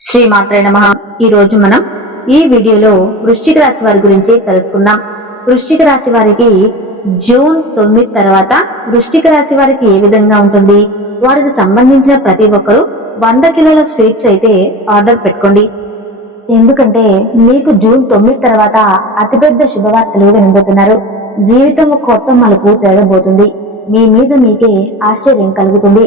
శ్రీమాత్రే నమ. ఈ రోజు మనం ఈ వీడియోలో వృశ్చిక రాశి వారి గురించి తెలుసుకుందాం. వృశ్చిక రాశి వారికి జూన్ తొమ్మిది తర్వాత వృశ్చిక రాశి వారికి ఏ విధంగా ఉంటుంది? వారికి సంబంధించిన ప్రతి ఒక్కరూ వంద కిలోల స్వీట్స్ అయితే ఆర్డర్ పెట్టుకోండి. ఎందుకంటే మీకు జూన్ తొమ్మిది తర్వాత అతిపెద్ద శుభవార్తలు వినబోతున్నారు. జీవితం కొత్త మలుపు తేగబోతుంది మీ మీద మీకే ఆశ్చర్యం కలుగుతుంది.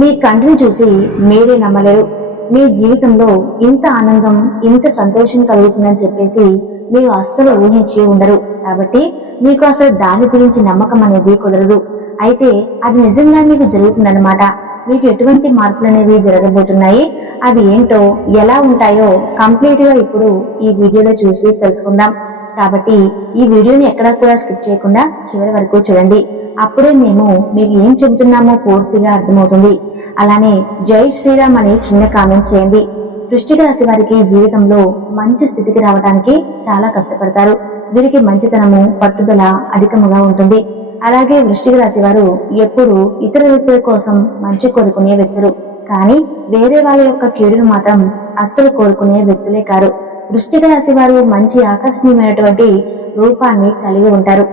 మీ కంటిని చూసి మీరే నమ్మలేరు. మీ జీవితంలో ఇంత ఆనందం ఇంత సంతోషం కలుగుతుందని చెప్పేసి మీరు అస్సలు ఊహించి ఉండరు. కాబట్టి మీకు అసలు దాని గురించి నమ్మకం అనేది కుదరదు. అయితే అది నిజంగా మీకు జరుగుతుందన్నమాట. మీకు ఎటువంటి మార్పులు అనేవి జరగబోతున్నాయి? అది ఏంటో ఎలా ఉంటాయో కంప్లీట్గా ఇప్పుడు ఈ వీడియోలో చూసి తెలుసుకుందాం. కాబట్టి ఈ వీడియోని ఎక్కడా కూడా స్కిప్ చేయకుండా చివరి వరకు చూడండి. అప్పుడే మేము మీకు ఏం చెబుతున్నామో పూర్తిగా అర్థమవుతుంది. అలానే జై శ్రీరామ్ అని చిన్న కామెంట్ చేయండి. వృష్టిక రాశి వారికి జీవితంలో మంచి స్థితికి రావడానికి చాలా కష్టపడతారు. వీరికి మంచితనము పట్టుదల అధికముగా ఉంటుంది. అలాగే వృష్టిక రాశి వారు ఎప్పుడు ఇతర వ్యక్తుల కోసం మంచి కోరుకునే వ్యక్తులు. కానీ వేరే వాళ్ళ యొక్క కీడును మాత్రం అస్సలు కోరుకునే వ్యక్తులే కారు. వృష్టిక రాశి వారు మంచి ఆకర్షణీయమైనటువంటి రూపాన్ని కలిగి ఉంటారు.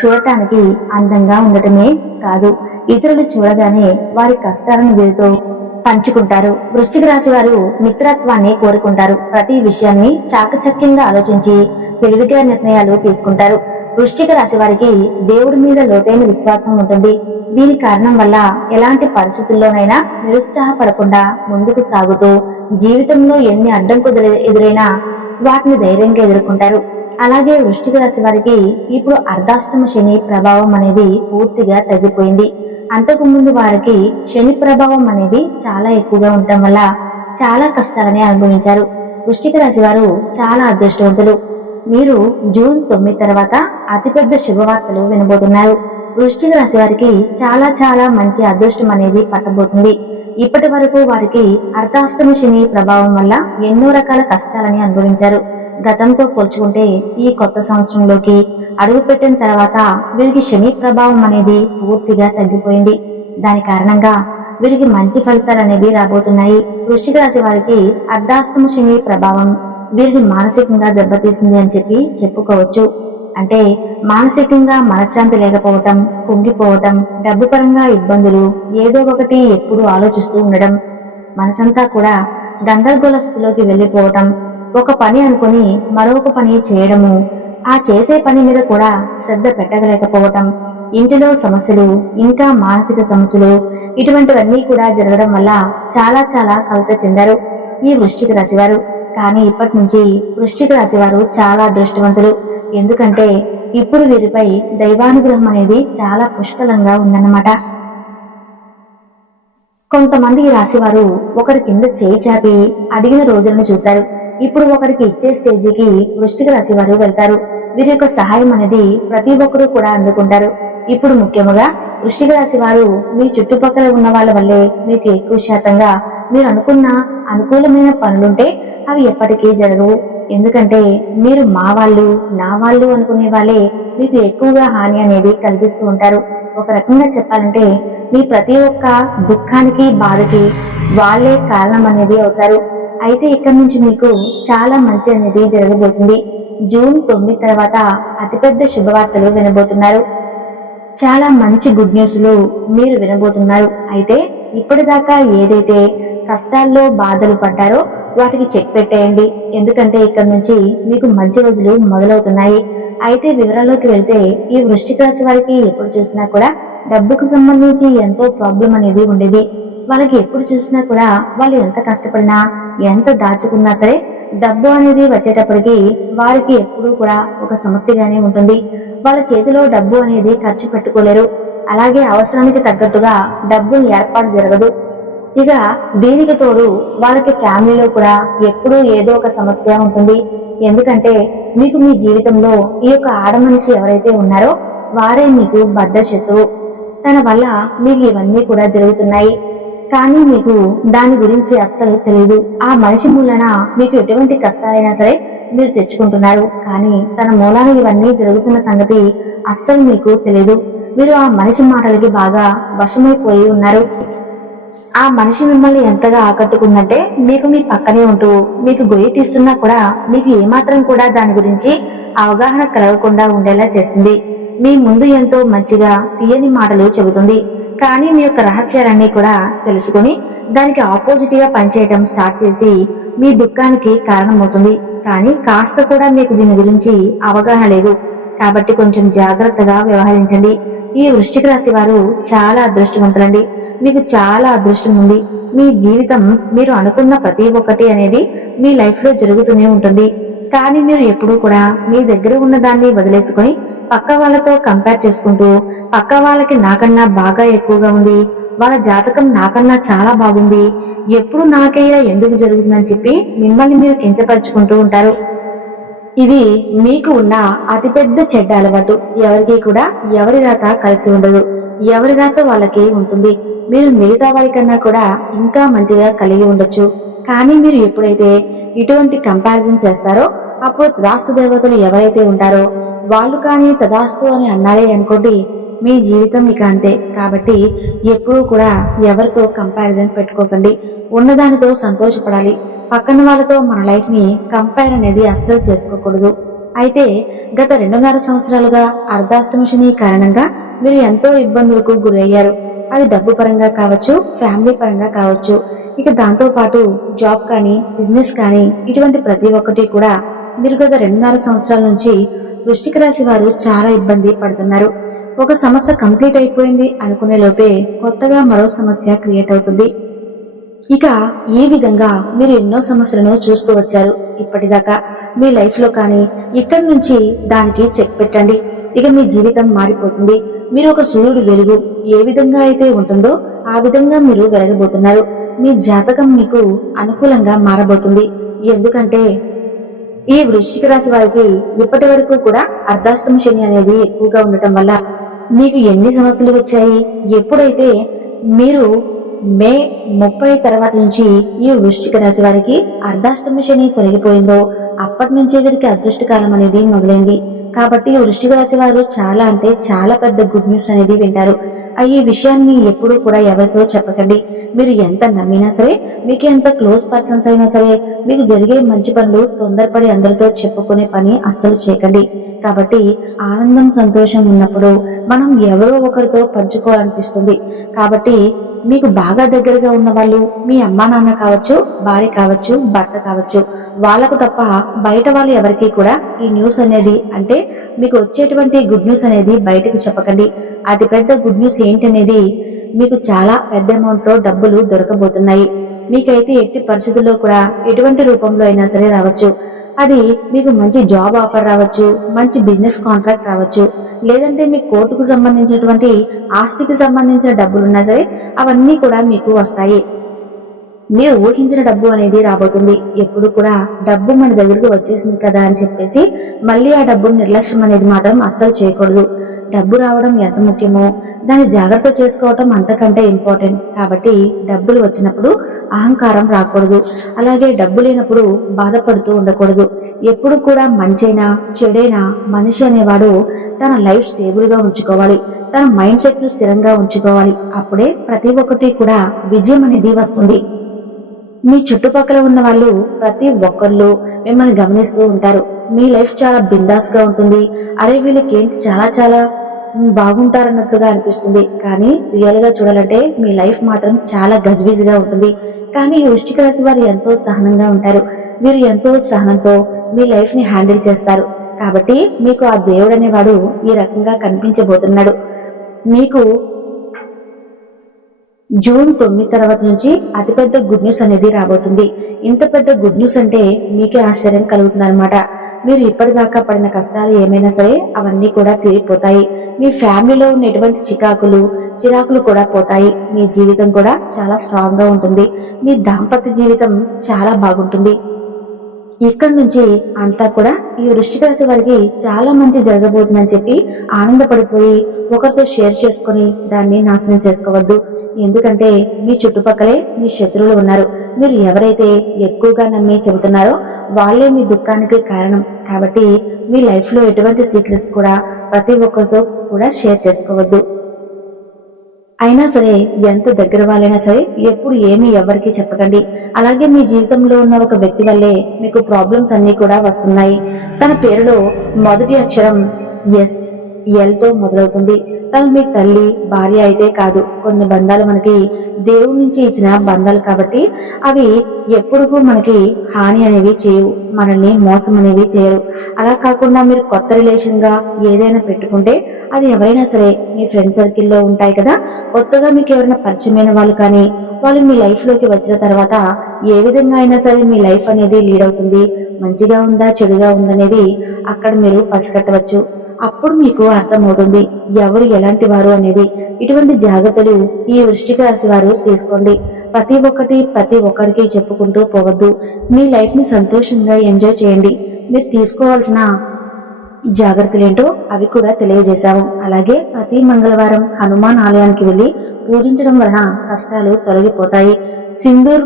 చూడటానికి అందంగా ఉండటమే కాదు. ఇతరులు చూడగానే వారి కష్టాలను వీరితో పంచుకుంటారు. వృశ్చిక రాశి వారు మిత్రత్వాన్ని కోరుకుంటారు. ప్రతి విషయాన్ని చాకచక్యంగా ఆలోచించి తెలివిగా నిర్ణయాలు తీసుకుంటారు. వృశ్చిక రాశి వారికి దేవుడి మీద లోతైన విశ్వాసం ఉంటుంది. దీని కారణం వల్ల ఎలాంటి పరిస్థితుల్లోనైనా నిరుత్సాహపడకుండా ముందుకు సాగుతూ జీవితంలో ఎన్ని అడ్డంకులు ఎదురైనా వాటిని ధైర్యంగా ఎదుర్కొంటారు. అలాగే వృష్టిక రాశి వారికి ఇప్పుడు అర్ధాష్టమ శని ప్రభావం అనేది పూర్తిగా తగ్గిపోయింది. అంతకుముందు వారికి శని ప్రభావం అనేది చాలా ఎక్కువగా ఉండటం వల్ల చాలా కష్టాలని అనుభవించారు. వృష్టిక రాశి వారు చాలా అదృష్టవంతులు. మీరు జూన్ తొమ్మిది తర్వాత అతిపెద్ద శుభవార్తలు వినబోతున్నారు. వృష్టిక రాశి వారికి చాలా చాలా మంచి అదృష్టం అనేది పట్టబోతుంది. ఇప్పటి వరకు వారికి అర్ధాష్టమ శని ప్రభావం వల్ల ఎన్నో రకాల కష్టాలని అనుభవించారు. గతంతో పోల్చుకుంటే ఈ కొత్త సంవత్సరంలోకి అడుగుపెట్టిన తర్వాత వీరికి శని ప్రభావం అనేది పూర్తిగా తగ్గిపోయింది. దాని కారణంగా వీరికి మంచి ఫలితాలు అనేవి రాబోతున్నాయి. వృషిక రాశి వారికి అర్ధాష్టమ శని ప్రభావం వీరిని మానసికంగా దెబ్బతీసింది అని చెప్పి చెప్పుకోవచ్చు. అంటే మానసికంగా మనశ్శాంతి లేకపోవటం కుంగిపోవటం డబ్బు పరంగా ఇబ్బందులు ఏదో ఒకటి ఎప్పుడు ఆలోచిస్తూ ఉండడం మనసంతా కూడా గందరగోళ స్థితిలోకి వెళ్ళిపోవటం ఒక పని అనుకుని మరొక పని చేయడము. ఆ చేసే పని మీద కూడా శ్రద్ధ పెట్టగలేకపోవటం. ఇంటిలో సమస్యలు ఇంకా మానసిక సమస్యలు ఇటువంటివన్నీ కూడా జరగడం వల్ల చాలా చాలా కలత చెందారు ఈ వృశ్చిక రాశివారు. కానీ ఇప్పటి నుంచి వృశ్చిక రాశివారు చాలా అదృష్టవంతులు. ఎందుకంటే ఇప్పుడు వీరిపై దైవానుగ్రహం అనేది చాలా పుష్కలంగా ఉందన్నమాట. కొంతమంది ఈ రాశివారు ఒకరి కింద చేయి చాపి అడిగిన రోజులను చూశారు. ఇప్పుడు ఒకరికి ఇచ్చే స్టేజీకి వృష్టిక రాశి వారు వెళ్తారు. వీరి యొక్క సహాయం అనేది ప్రతి ఒక్కరూ కూడా అందుకుంటారు. ఇప్పుడు ముఖ్యముగా వృష్టిక రాశి వారు మీ చుట్టుపక్కల ఉన్న వాళ్ళ వల్లే మీకు ఎక్కువ శాతంగా మీరు అనుకున్న అనుకూలమైన పనులుంటే అవి ఎప్పటికీ జరగవు. ఎందుకంటే మీరు మా వాళ్ళు నా వాళ్ళు అనుకునే వాళ్ళే మీకు ఎక్కువగా హాని అనేది కలిగిస్తూ ఉంటారు. ఒక రకంగా చెప్పాలంటే మీ ప్రతి ఒక్క దుఃఖానికి బాధకి వాళ్ళే కారణం అనేది అవుతారు. అయితే ఇక్కడ నుంచి మీకు చాలా మంచి అనేది జరగబోతుంది. జూన్ తొమ్మిది తర్వాత అతిపెద్ద శుభవార్తలు వినబోతున్నారు. చాలా మంచి గుడ్ న్యూస్లు మీరు వినబోతున్నారు. అయితే ఇప్పటిదాకా ఏదైతే కష్టాల్లో బాధలు పడ్డారో వాటికి చెక్ పెట్టేయండి. ఎందుకంటే ఇక్కడ నుంచి మీకు మంచి రోజులు మొదలవుతున్నాయి. అయితే వివరాల్లోకి వెళ్తే ఈ వృష్టిక రాశి వారికి ఎప్పుడు చూసినా కూడా డబ్బుకు సంబంధించి ఎంతో ప్రాబ్లం అనేది ఉండేది. వాళ్ళకి ఎప్పుడు చూసినా కూడా వాళ్ళు ఎంత కష్టపడినా ఎంత దాచుకున్నా సరే డబ్బు అనేది వచ్చేటప్పటికి వారికి ఎప్పుడూ కూడా ఒక సమస్యగానే ఉంటుంది. వాళ్ళ చేతిలో డబ్బు అనేది ఖర్చు పెట్టుకోలేరు. అలాగే అవసరానికి తగ్గట్టుగా డబ్బులు ఏర్పాటు జరగదు. ఇక దీనికి తోడు వాళ్ళకి ఫ్యామిలీలో కూడా ఎప్పుడూ ఏదో ఒక సమస్య ఉంటుంది. ఎందుకంటే మీకు మీ జీవితంలో ఈ యొక్క ఆడ మనిషి ఎవరైతే ఉన్నారో వారే మీకు బద్ద శత్రువు తన వల్ల మీకు ఇవన్నీ కూడా జరుగుతున్నాయి. కానీ మీకు దాని గురించి అస్సలు తెలియదు ఆ మనిషి మూలన మీకు ఎటువంటి కష్టాలైనా సరే మీరు తెచ్చుకుంటున్నారు. కానీ తన మూలాన ఇవన్నీ జరుగుతున్న సంగతి అస్సలు మీకు తెలియదు మీరు ఆ మనిషి మాటలకి బాగా వశమైపోయి ఉన్నారు. ఆ మనిషి మిమ్మల్ని ఎంతగా ఆకట్టుకుందంటే మీకు మీ పక్కనే ఉంటూ మీకు గొయ్యి తీస్తున్నా కూడా మీకు ఏమాత్రం కూడా దాని గురించి అవగాహన కలగకుండా ఉండేలా చేస్తుంది. మీ ముందు ఎంతో మంచిగా తీయని మాటలు చెబుతుంది. కానీ మీ యొక్క రహస్యాలన్నీ కూడా తెలుసుకుని దానికి ఆపోజిట్గా పనిచేయడం స్టార్ట్ చేసి మీ దుఃఖానికి కారణమవుతుంది. కానీ కాస్త కూడా మీకు దీని గురించి అవగాహన లేదు. కాబట్టి కొంచెం జాగ్రత్తగా వ్యవహరించండి. ఈ వృష్టిక రాశి వారు చాలా అదృష్టవంతులండి. మీకు చాలా అదృష్టం ఉంది. మీ జీవితం మీరు అనుకున్న ప్రతి ఒక్కటి అనేది మీ లైఫ్లో జరుగుతూనే ఉంటుంది. కానీ మీరు ఎప్పుడూ కూడా మీ దగ్గర ఉన్న దాన్ని వదిలేసుకొని పక్క వాళ్ళతో కంపేర్ చేసుకుంటూ పక్క వాళ్ళకి నాకన్నా బాగా ఎక్కువగా ఉంది వాళ్ళ జాతకం నాకన్నా చాలా బాగుంది ఎప్పుడు నాకే ఇలా ఎందుకు జరుగుతుందని చెప్పి మిమ్మల్ని మీరు కించపరుచుకుంటూ ఉంటారు. ఇది మీకు ఉన్న అతిపెద్ద చెడ్డ అలవాటు. ఎవరికి కూడా ఎవరి రాత కలిసి ఉండదు. ఎవరి రాత వాళ్ళకి ఉంటుంది. మీరు మిగతా వారికన్నా కూడా ఇంకా మంచిగా కలిగి ఉండొచ్చు. కానీ మీరు ఎప్పుడైతే ఇటువంటి కంపారిజన్ చేస్తారో అప్పుడు రాష్ట్ర దేవతలు ఎవరైతే ఉంటారో వాళ్ళు కానీ తదాస్తు అని అన్నారే అనుకోండి మీ జీవితం మీకు అంతే. కాబట్టి ఎప్పుడూ కూడా ఎవరితో కంపారిజన్ పెట్టుకోకండి. ఉన్నదానితో సంతోషపడాలి. పక్కన వాళ్ళతో మన లైఫ్ని కంపేర్ అనేది అస్సలు చేసుకోకూడదు. అయితే గత రెండున్నర సంవత్సరాలుగా అర్ధాష్టమ కారణంగా మీరు ఎంతో ఇబ్బందులకు గురయ్యారు. అది డబ్బు పరంగా కావచ్చు ఫ్యామిలీ పరంగా కావచ్చు. ఇక దాంతో పాటు జాబ్ కానీ బిజినెస్ కానీ ఇటువంటి ప్రతి ఒక్కటి కూడా మీరు గత రెండున్నర సంవత్సరాల నుంచి వృష్టిక రాశి వారు చాలా ఇబ్బంది పడుతున్నారు. ఒక సమస్య కంప్లీట్ అయిపోయింది అనుకునే లోపే కొత్తగా మరో సమస్య క్రియేట్ అవుతుంది. ఇక ఈ విధంగా మీరు ఎన్నో సమస్యలను చూస్తూ వచ్చారు. ఇప్పటిదాకా మీ లైఫ్లో కానీ ఇక్కడి నుంచి దానికి చెక్ పెట్టండి. ఇక మీ జీవితం మారిపోతుంది. మీరు ఒక సూర్యుడు వెలుగు ఏ విధంగా అయితే ఉంటుందో ఆ విధంగా మీరు వెలగబోతున్నారు. మీ జాతకం మీకు అనుకూలంగా మారబోతుంది. ఎందుకంటే ఈ వృశ్చిక రాశి వారికి ఇప్పటి వరకు కూడా అర్ధాష్టమ శని అనేది ఎక్కువగా ఉండటం వల్ల మీకు ఎన్ని సమస్యలు వచ్చాయి? ఎప్పుడైతే మీరు మే ముప్పై తర్వాత నుంచి ఈ వృశ్చిక రాశి వారికి అర్ధాష్టమ శని తొలగిపోయిందో అప్పటి నుంచే వీరికి అదృష్టకాలం అనేది మొదలైంది. కాబట్టి ఈ వృశ్చిక రాశి వారు చాలా అంటే చాలా పెద్ద గుడ్ న్యూస్ అనేది వింటారు. ఈ విషయాన్ని ఎప్పుడూ కూడా ఎవరితో చెప్పకండి. మీరు ఎంత నమ్మినా సరే మీకు ఎంత క్లోజ్ పర్సన్స్ అయినా సరే మీకు జరిగే మంచి పనులు తొందరపడి అందరితో చెప్పుకునే పని అస్సలు చేయకండి. కాబట్టి ఆనందం సంతోషం ఉన్నప్పుడు మనం ఎవరో ఒకరితో పంచుకోవాలనిపిస్తుంది. కాబట్టి మీకు బాగా దగ్గరగా ఉన్న వాళ్ళు మీ అమ్మా నాన్న కావచ్చు భార్య కావచ్చు భర్త కావచ్చు వాళ్ళకు తప్ప బయట వాళ్ళు ఎవరికి కూడా ఈ న్యూస్ అనేది అంటే మీకు వచ్చేటువంటి గుడ్ న్యూస్ అనేది బయటకు చెప్పకండి. అతిపెద్ద గుడ్ న్యూస్ ఏంటనేది మీకు చాలా పెద్ద అమౌంట్లో డబ్బులు దొరకబోతున్నాయి. మీకైతే ఎట్టి పరిస్థితుల్లో కూడా ఎటువంటి రూపంలో అయినా సరే రావచ్చు. అది మీకు మంచి జాబ్ ఆఫర్ రావచ్చు మంచి బిజినెస్ కాంట్రాక్ట్ రావచ్చు. లేదంటే మీ కోర్టుకు సంబంధించినటువంటి ఆస్తికి సంబంధించిన డబ్బులున్నా సరే అవన్నీ కూడా మీకు వస్తాయి. మీరు ఊహించిన డబ్బు అనేది రాబోతుంది. ఎప్పుడు కూడా డబ్బు మన దగ్గరకు వచ్చేసింది కదా అని చెప్పేసి మళ్ళీ ఆ డబ్బు నిర్లక్ష్యం అనేది మాత్రం అస్సలు చేయకూడదు. డబ్బు రావడం ఎంత ముఖ్యమో దాన్ని జాగ్రత్త చేసుకోవటం అంతకంటే ఇంపార్టెంట్. కాబట్టి డబ్బులు వచ్చినప్పుడు అహంకారం రాకూడదు. అలాగే డబ్బు లేనప్పుడు బాధపడుతూ ఉండకూడదు. ఎప్పుడు కూడా మంచైనా చెడైనా మనిషి అనేవాడు తన లైఫ్ స్టేబుల్గా ఉంచుకోవాలి. తన మైండ్ సెట్ను స్థిరంగా ఉంచుకోవాలి. అప్పుడే ప్రతి ఒక్కటి కూడా విజయం అనేది వస్తుంది. మీ చుట్టుపక్కల ఉన్న వాళ్ళు ప్రతి ఒక్కళ్ళు మిమ్మల్ని గమనిస్తూ ఉంటారు. మీ లైఫ్ చాలా బిందాస్గా ఉంటుంది. అరే వీళ్ళకి ఏంటి చాలా చాలా బాగుంటారన్నట్టుగా అనిపిస్తుంది. కానీ రియల్గా చూడాలంటే మీ లైఫ్ మాత్రం చాలా గజిబిజిగా ఉంటుంది. కానీ ఈ వృష్టిక రాశి వారు ఎంతో సహనంగా ఉంటారు. మీరు ఎంతో సహనంతో మీ లైఫ్ని హ్యాండిల్ చేస్తారు. కాబట్టి మీకు ఆ దేవుడు అనేవాడు ఈ రకంగా కనిపించబోతున్నాడు. మీకు జూన్ తొమ్మిది తర్వాత నుంచి అతిపెద్ద గుడ్ న్యూస్ అనేది రాబోతుంది. ఇంత పెద్ద గుడ్ న్యూస్ అంటే మీకే ఆశ్చర్యం కలుగుతుంది అనమాట మీరు ఇప్పటిదాకా పడిన కష్టాలు ఏమైనా సరే అవన్నీ కూడా తీరిపోతాయి. మీ ఫ్యామిలీలో ఉన్న ఎటువంటి చికాకులు చిరాకులు కూడా పోతాయి. మీ జీవితం కూడా చాలా స్ట్రాంగ్గా ఉంటుంది. మీ దాంపత్య జీవితం చాలా బాగుంటుంది. ఇక్కడి నుంచి అంతా కూడా ఈ వృష్టిక రాశి వారికి చాలా మంచి జరగబోతుందని చెప్పి ఆనందపడిపోయి ఒకరితో షేర్ చేసుకొని దాన్ని నాశనం చేసుకోవద్దు. ఎందుకంటే మీ చుట్టుపక్కలే మీ శత్రువులు ఉన్నారు. మీరు ఎవరైతే ఎక్కువగా నమ్మి చెబుతున్నారో వాళ్ళే మీ దుఃఖానికి కారణం. కాబట్టి మీ లైఫ్లో ఎటువంటి సీక్రెట్స్ కూడా ప్రతి ఒక్కరితో కూడా షేర్ చేసుకోవద్దు. అయినా సరే ఎంత దగ్గర వాళ్ళైనా సరే ఎప్పుడు ఏమీ ఎవరికి చెప్పకండి. అలాగే మీ జీవితంలో ఉన్న ఒక వ్యక్తి వల్లే మీకు ప్రాబ్లమ్స్ అన్నీ కూడా వస్తున్నాయి. తన పేరులో మొదటి అక్షరం ఎస్ ఎల్తో మొదలవుతుంది. తను మీ తల్లి భార్య అయితే కాదు. కొన్ని బంధాలు మనకి దేవుడి నుంచి ఇచ్చిన బంధాలు కాబట్టి అవి ఎప్పుడూ మనకి హాని అనేవి చేయవు. మనల్ని మోసం అనేవి చేయరు. అలా కాకుండా మీరు కొత్త రిలేషన్గా ఏదైనా పెట్టుకుంటే అది ఎవరైనా సరే మీ ఫ్రెండ్ సర్కిల్లో ఉంటాయి కదా. కొత్తగా మీకు ఎవరైనా పరిచయమైన వాళ్ళు కానీ వాళ్ళు మీ లైఫ్లోకి వచ్చిన తర్వాత ఏ విధంగా అయినా సరే మీ లైఫ్ అనేది లీడ్ అవుతుంది. మంచిగా ఉందా చెడుగా ఉందనేది అక్కడ మీరు పసిగట్టవచ్చు. అప్పుడు మీకు అర్థమవుతుంది ఎవరు ఎలాంటి వారు అనేది. ఇటువంటి జాగ్రత్తలు ఈ వృష్టిక రాశి వారు తీసుకోండి. ప్రతి ఒక్కటి ప్రతి ఒక్కరికి చెప్పుకుంటూ పోవద్దు. మీ లైఫ్ని సంతోషంగా ఎంజాయ్ చేయండి. మీరు తీసుకోవాల్సిన జాగ్రత్తలు ఏంటో అవి కూడా తెలియజేశాము. అలాగే ప్రతి మంగళవారం హనుమాన్ ఆలయానికి వెళ్ళి పూజించడం వలన కష్టాలు తొలగిపోతాయి. సింధూర్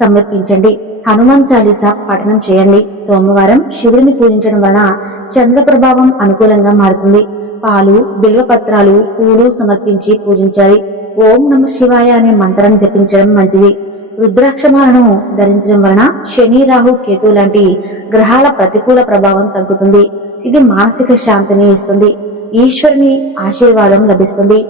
సమర్పించండి. హనుమాన్ చాలీసా పఠనం చేయండి. సోమవారం శివుడిని పూజించడం వలన చంద్ర ప్రభావం అనుకూలంగా మారుతుంది. పాలు బిల్వపత్రాలు పూలు సమర్పించి పూజించాలి. ఓం నమ శివాయ అనే మంత్రం జపించడం మంచిది. రుద్రాక్షమాలను ధరించడం వలన శని రాహు కేతు లాంటి గ్రహాల ప్రతికూల ప్రభావం తగ్గుతుంది. ఇది మానసిక శాంతిని ఇస్తుంది. ఈశ్వరుని ఆశీర్వాదం లభిస్తుంది.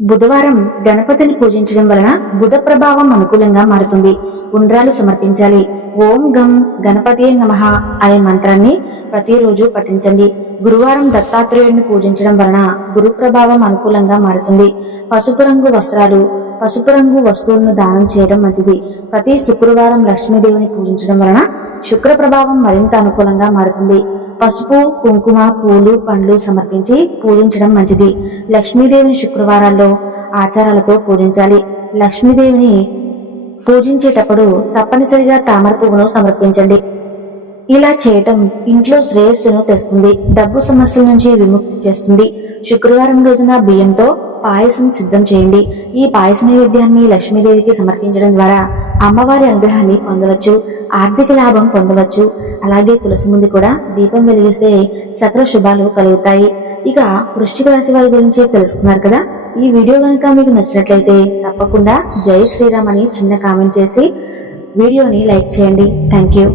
బుధవారం గణపతిని పూజించడం వలన బుధ ప్రభావం అనుకూలంగా మారుతుంది. ఉండ్రాలు సమర్పించాలి. ఓం గం గణపతి నమః అనే మంత్రాన్ని ప్రతిరోజు పఠించండి. గురువారం దత్తాత్రేయుడిని పూజించడం వలన గురు ప్రభావం అనుకూలంగా మారుతుంది. పసుపు రంగు వస్త్రాలు పసుపు రంగు వస్తువులను దానం చేయడం మంచిది. ప్రతి శుక్రవారం లక్ష్మీదేవిని పూజించడం వలన శుక్ర ప్రభావం మరింత అనుకూలంగా మారుతుంది. పసుపు కుంకుమ పూలు పండ్లు సమర్పించి పూజించడం మంచిది. లక్ష్మీదేవిని శుక్రవారాల్లో ఆచారాలతో పూజించాలి. లక్ష్మీదేవిని పూజించేటప్పుడు తప్పనిసరిగా తామర పువ్వును సమర్పించండి. ఇలా చేయటం ఇంట్లో శ్రేయస్సును తెస్తుంది డబ్బు సమస్యల నుంచి విముక్తి చేస్తుంది. శుక్రవారం రోజున బియ్యంతో పాయసం సిద్ధం చేయండి. ఈ పాయస నైవేద్యాన్ని లక్ష్మీదేవికి సమర్పించడం ద్వారా అమ్మవారి అనుగ్రహాన్ని పొందవచ్చు ఆర్థిక లాభం పొందవచ్చు. అలాగే తులసి ముందు కూడా దీపం వెలిగిస్తే సకల శుభాలు కలుగుతాయి. ఇక వృశ్చిక రాశి వారి గురించి తెలుసుకున్నారు కదా? ఈ వీడియో కనుక మీకు నచ్చినట్లయితే తప్పకుండా జై శ్రీరామ్ అని చిన్న కామెంట్ చేసి వీడియోని లైక్ చేయండి. Thank you